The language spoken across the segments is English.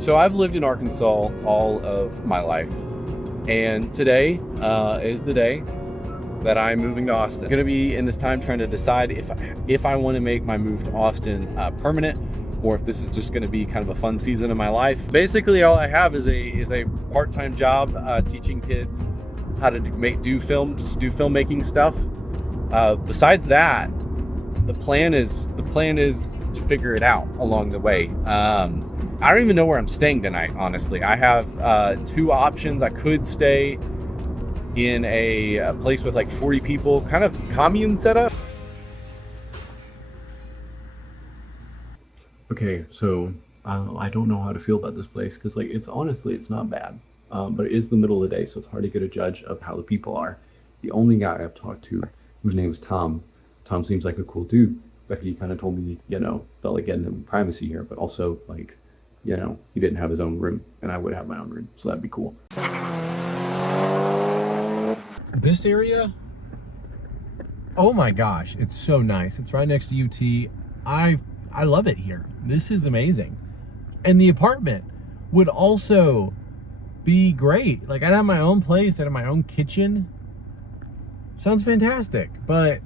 So I've lived in Arkansas all of my life, and today is the day that I'm moving to Austin. I'm gonna be in this time trying to decide if I want to make my move to Austin permanent, or if this is just gonna be kind of a fun season of my life. Basically, all I have is a part-time job teaching kids how to do filmmaking stuff. Besides that, the plan is to figure it out along the way. I don't even know where I'm staying tonight, honestly. I have 2 options. I could stay in a place with like 40 people, kind of commune setup. Okay, so I don't know how to feel about this place because like it's not bad, but it is the middle of the day, so it's hard to get a judge of how the people are. The only guy I've talked to, whose name is Tom seems like a cool dude, but he kind of told me, felt like getting him privacy here, but also like, he didn't have his own room, and I would have my own room, so that'd be cool. This area, oh my gosh, it's so nice. It's right next to UT. I love it here. This is amazing. And the apartment would also be great. Like, I'd have my own place, I'd have my own kitchen. Sounds fantastic, but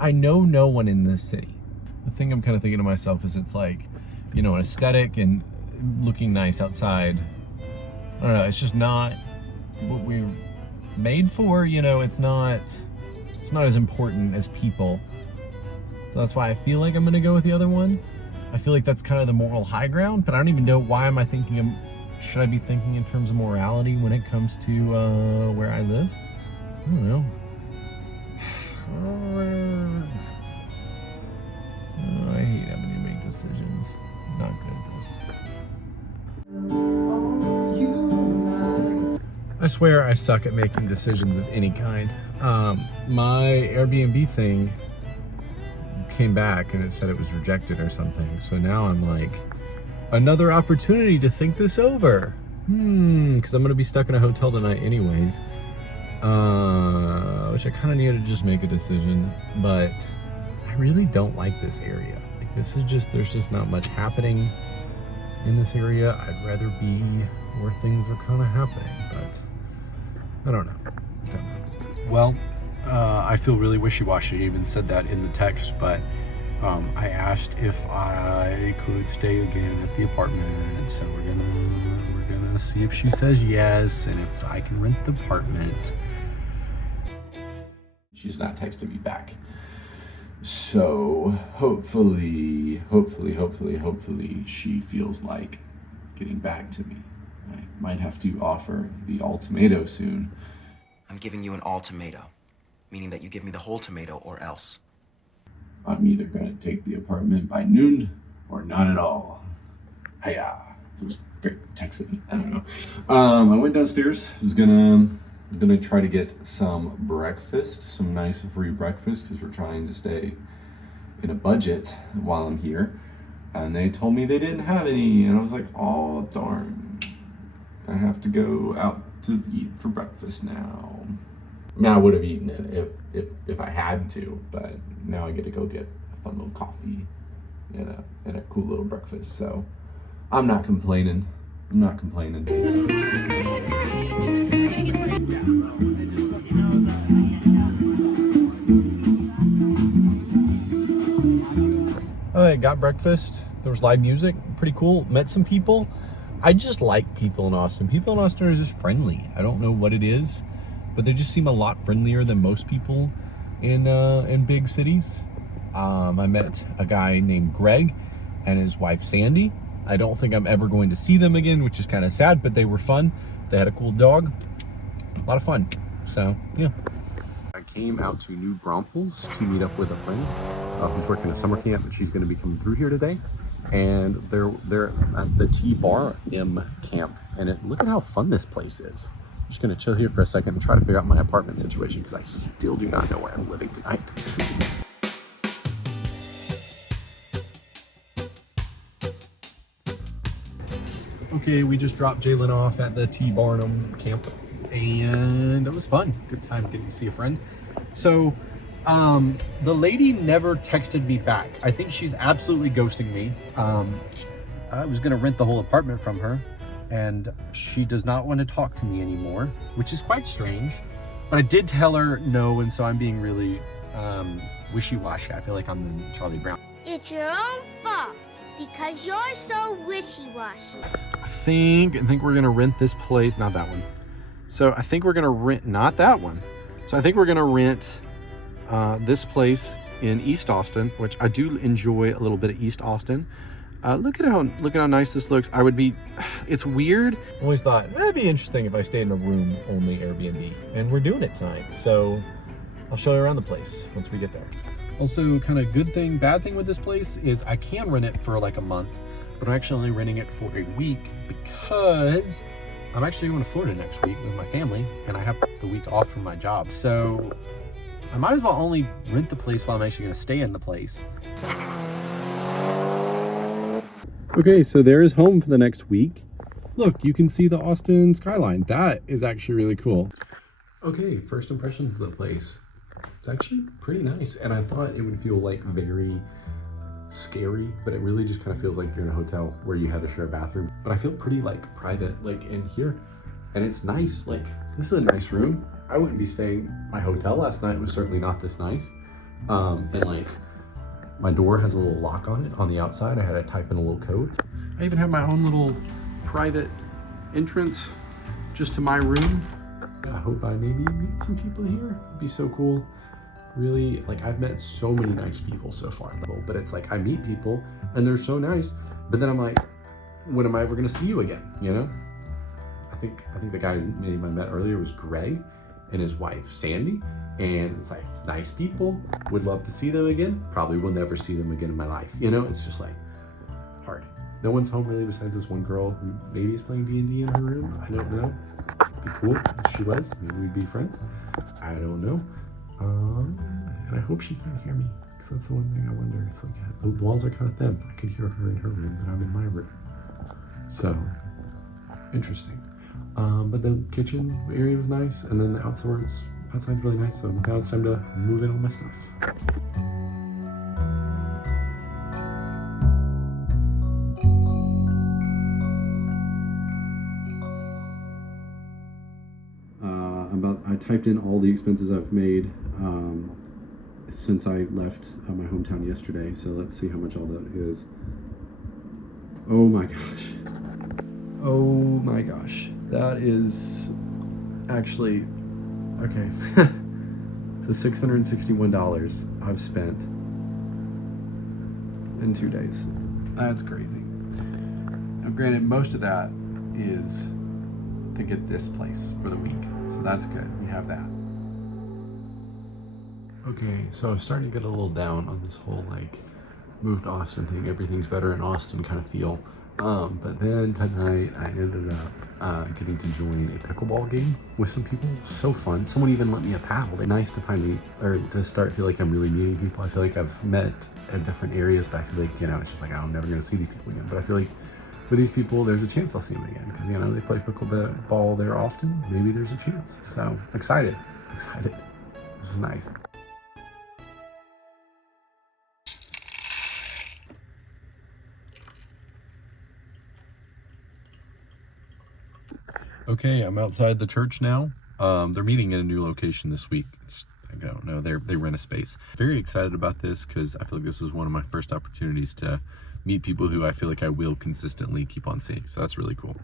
I know no one in this city. The thing I'm kind of thinking to myself is it's like, aesthetic and looking nice outside. I don't know, it's just not what we're made for, it's not as important as people. So that's why I feel like I'm gonna go with the other one. I feel like that's kind of the moral high ground, but I don't even know why am I thinking should I be thinking in terms of morality when it comes to where I live? I don't know. I hate having to make decisions. Not good at this. I swear I suck at making decisions of any kind. My Airbnb thing came back and it said it was rejected or something. So now I'm like, another opportunity to think this over. Because I'm gonna be stuck in a hotel tonight anyways. Which I kind of needed to just make a decision, but I really don't like this area. Like, there's just not much happening in this area. I'd rather be where things are kind of happening, but I don't know. Well, I feel really wishy-washy. I even said that in the text, but I asked if I could stay again at the apartment, so we're gonna see if she says yes, and if I can rent the apartment. She's not texting me back. So hopefully she feels like getting back to me. I might have to offer the ultimatum soon. I'm giving you an ultimatum, meaning that you give me the whole tomato or else. I'm either gonna take the apartment by noon or not at all. Hiya. It was great texting me. I don't know. I went downstairs. I was gonna try to get some breakfast, some nice free breakfast, because we're trying to stay in a budget while I'm here. And they told me they didn't have any, and I was like, oh darn. I have to go out to eat for breakfast now. I mean, I would have eaten it if I had to, but now I get to go get a fun little coffee and a cool little breakfast. So I'm not complaining. I got breakfast. There was live music, pretty cool. Met some people. I just like people in Austin. People in Austin are just friendly. I don't know what it is, but they just seem a lot friendlier than most people in big cities. I met a guy named Greg and his wife Sandy. I don't think I'm ever going to see them again, which is kind of sad, but they were fun. They had a cool dog. A lot of fun. So, yeah. I came out to New Braunfels to meet up with a friend who's working a summer camp, and she's going to be coming through here today. And they're at the T-Bar-M camp. And look at how fun this place is. I'm just going to chill here for a second and try to figure out my apartment situation because I still do not know where I'm living tonight. Okay, we just dropped Jalen off at the T-Barnum camp, and it was fun. Good time getting to see a friend. So, the lady never texted me back. I think she's absolutely ghosting me. I was gonna rent the whole apartment from her, and she does not want to talk to me anymore, which is quite strange. But I did tell her no, and so I'm being really wishy-washy. I feel like I'm the Charlie Brown. It's your own fault because you're so wishy-washy. I think we're gonna rent this place, not that one. So I think we're gonna rent, not that one. So I think we're gonna rent this place in East Austin, which I do enjoy a little bit of East Austin. Look at how nice this looks. It's weird. I always thought that'd be interesting if I stayed in a room only Airbnb, and we're doing it tonight. So I'll show you around the place once we get there. Also, kind of good thing, bad thing with this place is I can rent it for like a month, but I'm actually only renting it for a week because I'm actually going to Florida next week with my family, and I have the week off from my job. So I might as well only rent the place while I'm actually going to stay in the place. Okay, so there's home for the next week. Look, you can see the Austin skyline. That is actually really cool. Okay, first impressions of the place. It's actually pretty nice, and I thought it would feel like very scary, but it really just kind of feels like you're in a hotel where you had to share a bathroom. But I feel pretty like private, like in here, and it's nice. Like, this is a nice room. I wouldn't be staying. My hotel last night was certainly not this nice. And like, my door has a little lock on it on the outside. I had to type in a little code. I even have my own little private entrance just to my room. I hope I maybe meet some people here. It'd be so cool. Really, like, I've met so many nice people so far, but it's like I meet people and they're so nice, but then I'm like, when am I ever gonna see you again? You know? I think the guy's name I met earlier was Gray, and his wife Sandy, and it's like, nice people, would love to see them again, probably will never see them again in my life. You know, it's just like hard. No one's home really besides this one girl who maybe is playing D&D in her room. I don't know. It'd be cool if she was. Maybe we'd be friends. I don't know. And I hope she can hear me, because that's the one thing I wonder. It's like, the walls are kind of thin. I could hear her in her room, but I'm in my room. So, interesting. But the kitchen area was nice, and then the outside's really nice, so now it's time to move in all my stuff. I typed in all the expenses I've made since I left my hometown yesterday, so let's see how much all that is. Oh my gosh. Oh my gosh. That is actually, okay. So $661 I've spent in 2 days. That's crazy. Now granted, most of that is to get this place for the week. So that's good, we have that. Okay, so I'm starting to get a little down on this whole like move to Austin thing, everything's better in Austin kind of feel. But then tonight I ended up getting to join a pickleball game with some people. So fun. Someone even lent me a paddle. It's nice to finally, or to start feel like I'm really meeting people. I feel like I've met at different areas, but I feel like, you know, it's just like, I'm never gonna see these people again. But I feel like with these people, there's a chance I'll see them again, because, you know, they play pickleball there often. Maybe there's a chance. So excited. This is nice. Okay, I'm outside the church now. They're meeting in a new location this week. I don't know, they rent a space. Very excited about this because I feel like this is one of my first opportunities to meet people who I feel like I will consistently keep on seeing. So that's really cool.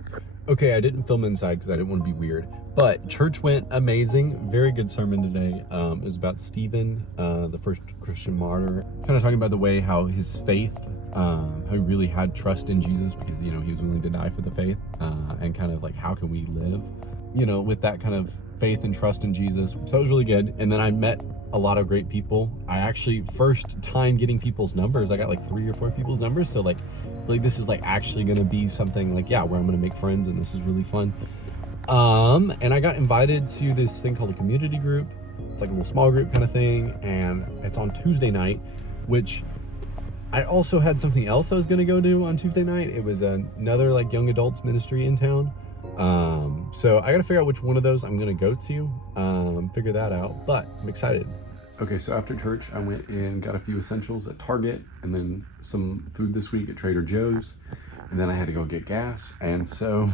Okay, I didn't film inside because I didn't want to be weird, but church went amazing. Very good sermon today. It was about Stephen, the first Christian martyr, kind of talking about the way how his faith, how he really had trust in Jesus because, you know, he was willing to die for the faith, and kind of like, how can we live, you know, with that kind of faith and trust in Jesus. So it was really good. And then I met a lot of great people. I actually, first time getting people's numbers, I got like 3 or 4 people's numbers. So like this is like actually gonna be something like, yeah, where I'm gonna make friends, and this is really fun. And I got invited to this thing called a community group. It's like a little small group kind of thing, and it's on Tuesday night, which I also had something else I was gonna go do on Tuesday night. It was another like young adults ministry in town. So I gotta figure out which one of those I'm gonna go to, figure that out, but I'm excited. Okay, so after church, I went and got a few essentials at Target, and then some food this week at Trader Joe's. and then I had to go get gas. And so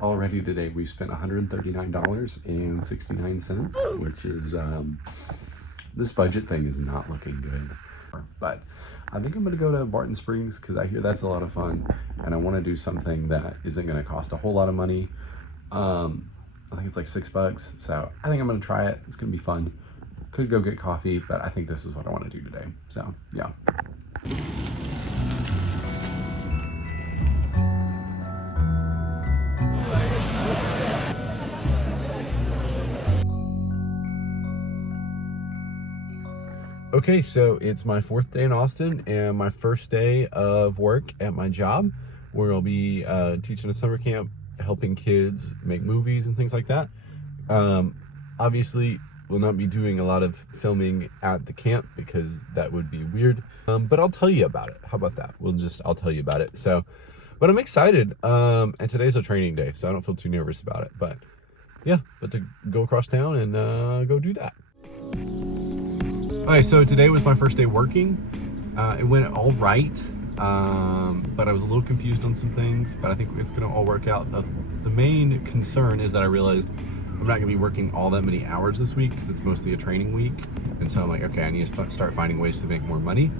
already today we've spent $139.69, which is, this budget thing is not looking good. But I think I'm gonna go to Barton Springs because I hear that's a lot of fun, and I want to do something that isn't gonna cost a whole lot of money. I think it's like $6, so I think I'm gonna try it. It's gonna be fun. Could go get coffee, but I think this is what I want to do today. So yeah. Okay, so it's my 4th day in Austin and my first day of work at my job, where I'll be teaching a summer camp, helping kids make movies and things like that. Obviously, we'll not be doing a lot of filming at the camp because that would be weird. But I'll tell you about it. How about that? I'll tell you about it. So, but I'm excited. And today's a training day, so I don't feel too nervous about it. But yeah, but to go across town and go do that. Okay, so today was my first day working. It went all right, but I was a little confused on some things, but I think it's gonna all work out. The main concern is that I realized I'm not gonna be working all that many hours this week because it's mostly a training week. And so I'm like, okay, I need to start finding ways to make more money.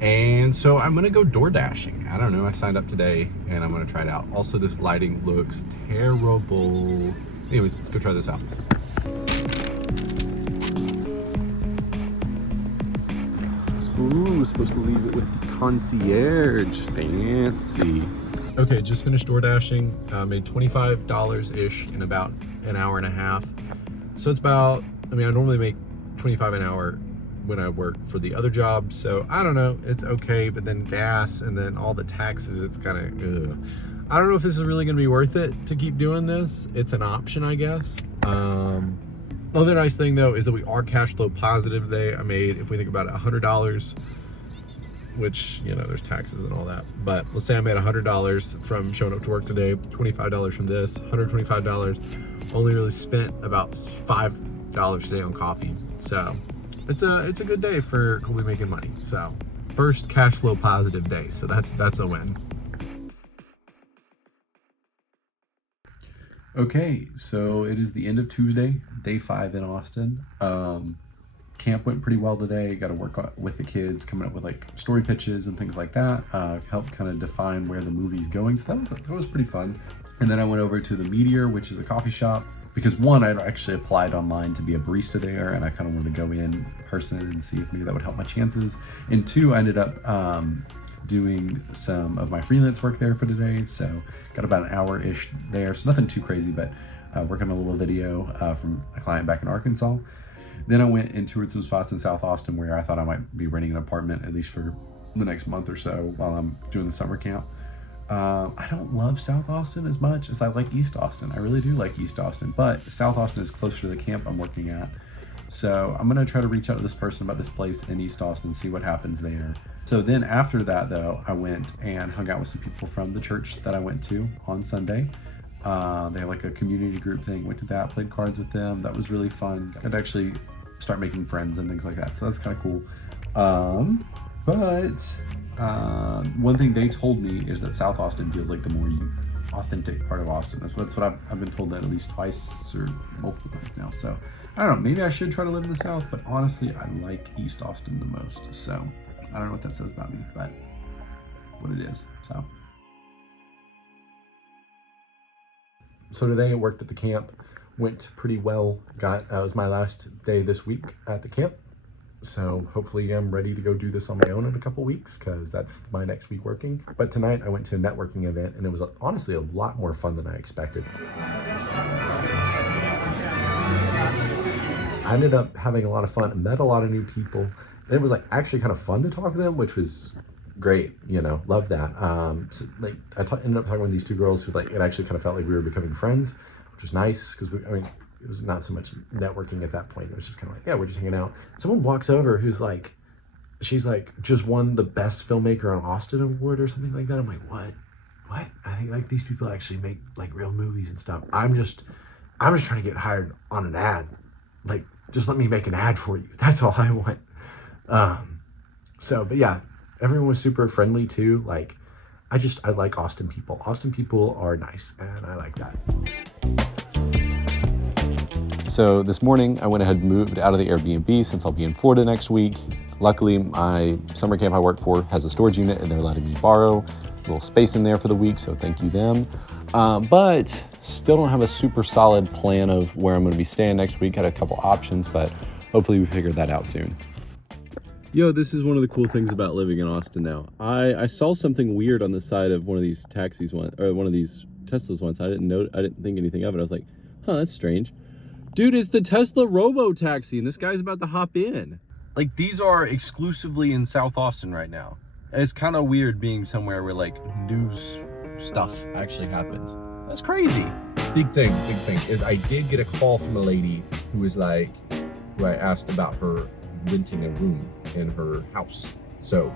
And so I'm gonna go door dashing. I don't know, I signed up today and I'm gonna try it out. Also, this lighting looks terrible. Anyways, let's go try this out. Ooh, supposed to leave it with concierge. Fancy. Okay, just finished door dashing. Made $25-ish in about an hour and a half. So it's about, I normally make $25 an hour when I work for the other job. So I don't know, it's okay, but then gas and then all the taxes, it's kind of, I don't know if this is really gonna be worth it to keep doing this. It's an option, I guess. Other nice thing though is that we are cash flow positive today. I made, if we think about it, $100, which, there's taxes and all that. But let's say I made $100 from showing up to work today, $25 from this, $125. Only really spent about $5 today on coffee. So it's a good day for Colby making money. So first cash flow positive day. So that's a win. Okay, so it is the end of Tuesday, day 5 in Austin. Camp went pretty well today. Got to work with the kids, coming up with like story pitches and things like that. Helped kind of define where the movie's going. So that was pretty fun. And then I went over to the Meteor, which is a coffee shop, because one, I'd actually applied online to be a barista there, and I kind of wanted to go in person and see if maybe that would help my chances. And two, I ended up doing some of my freelance work there for today, so got about an hour-ish there, so nothing too crazy, but working on a little video from a client back in Arkansas. Then I went and toured some spots in South Austin where I thought I might be renting an apartment, at least for the next month or so while I'm doing the summer camp. I don't love South Austin as much as I like East Austin. I really do like East Austin, but South Austin is closer to the camp I'm working at. So I'm gonna try to reach out to this person about this place in East Austin, see what happens there. So then after that though, I went and hung out with some people from the church that I went to on Sunday. They have like a community group thing, went to that, played cards with them. That was really fun. I'd actually start making friends and things like that. So that's kind of cool. One thing they told me is that South Austin feels like the more authentic part of Austin. That's what I've been told that at least twice or multiple times now. So I don't know, maybe I should try to live in the South, but honestly, I like East Austin the most. So I don't know what that says about me, but what it is. So today I worked at the camp, went pretty well. It was my last day this week at the camp. So hopefully I'm ready to go do this on my own in a couple weeks, because that's my next week working. But tonight I went to a networking event and it was honestly a lot more fun than I expected. I ended up having a lot of fun and met a lot of new people. And it was like actually kind of fun to talk to them, which was great, love that. So, like ended up talking with these two girls who it actually kind of felt like we were becoming friends, which was nice because it was not so much networking at that point. It was just kind of like, yeah, we're just hanging out. Someone walks over who's like, she's like, just won the best filmmaker on Austin award or something like that. I'm like, what? I think like these people actually make like real movies and stuff. I'm just trying to get hired on an ad. Like, just let me make an ad for you. That's all I want. But yeah, everyone was super friendly too. Like, I like Austin people. Austin people are nice, and I like that. So this morning, I went ahead and moved out of the Airbnb since I'll be in Florida next week. Luckily, my summer camp I work for has a storage unit, and they're letting me borrow a little space in there for the week, so thank you them. But still don't have a super solid plan of where I'm going to be staying next week. Had a couple options, but hopefully we figure that out soon. Yo, this is one of the cool things about living in Austin now. I saw something weird on the side of one of these taxis or one of these Teslas once. I didn't think anything of it. I was like, huh, that's strange. Dude, it's the Tesla robo-taxi, and this guy's about to hop in. Like, these are exclusively in South Austin right now. And it's kind of weird being somewhere where, like, news stuff actually happens. That's crazy. Big thing is I did get a call from a lady who I asked about her renting a room in her house. So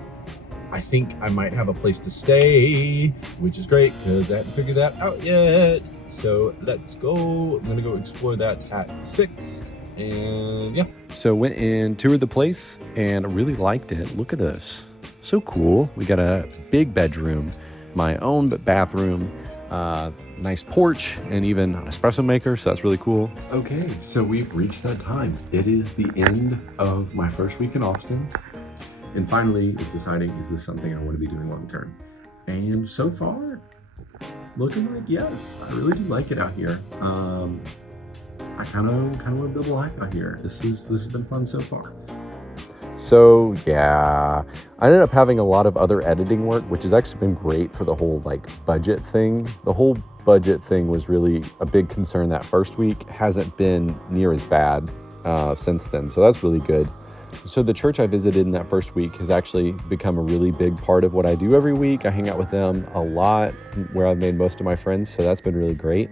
I think I might have a place to stay, which is great because I haven't figured that out yet. So let's go. I'm gonna go explore that at 6, and yeah. So went in, toured the place, and really liked it. Look at this, so cool. We got a big bedroom, my own bathroom, nice porch, and even an espresso maker, so that's really cool. Okay, so we've reached that time. It is the end of my first week in Austin, and finally is deciding, is this something I want to be doing long term? And so far, looking like yes. I really do like it out here. I kind of want to build a life out here. This has been fun so far. So yeah, I ended up having a lot of other editing work, which has actually been great for the whole budget thing. The whole budget thing was really a big concern that first week. Hasn't been near as bad since then, so that's really good. So the church I visited in that first week has actually become a really big part of what I do every week. I hang out with them a lot, where I've made most of my friends, so that's been really great.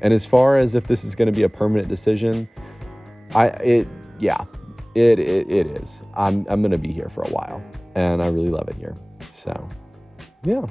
And as far as if this is going to be a permanent decision, it is. I'm going to be here for a while, and I really love it here. So, yeah.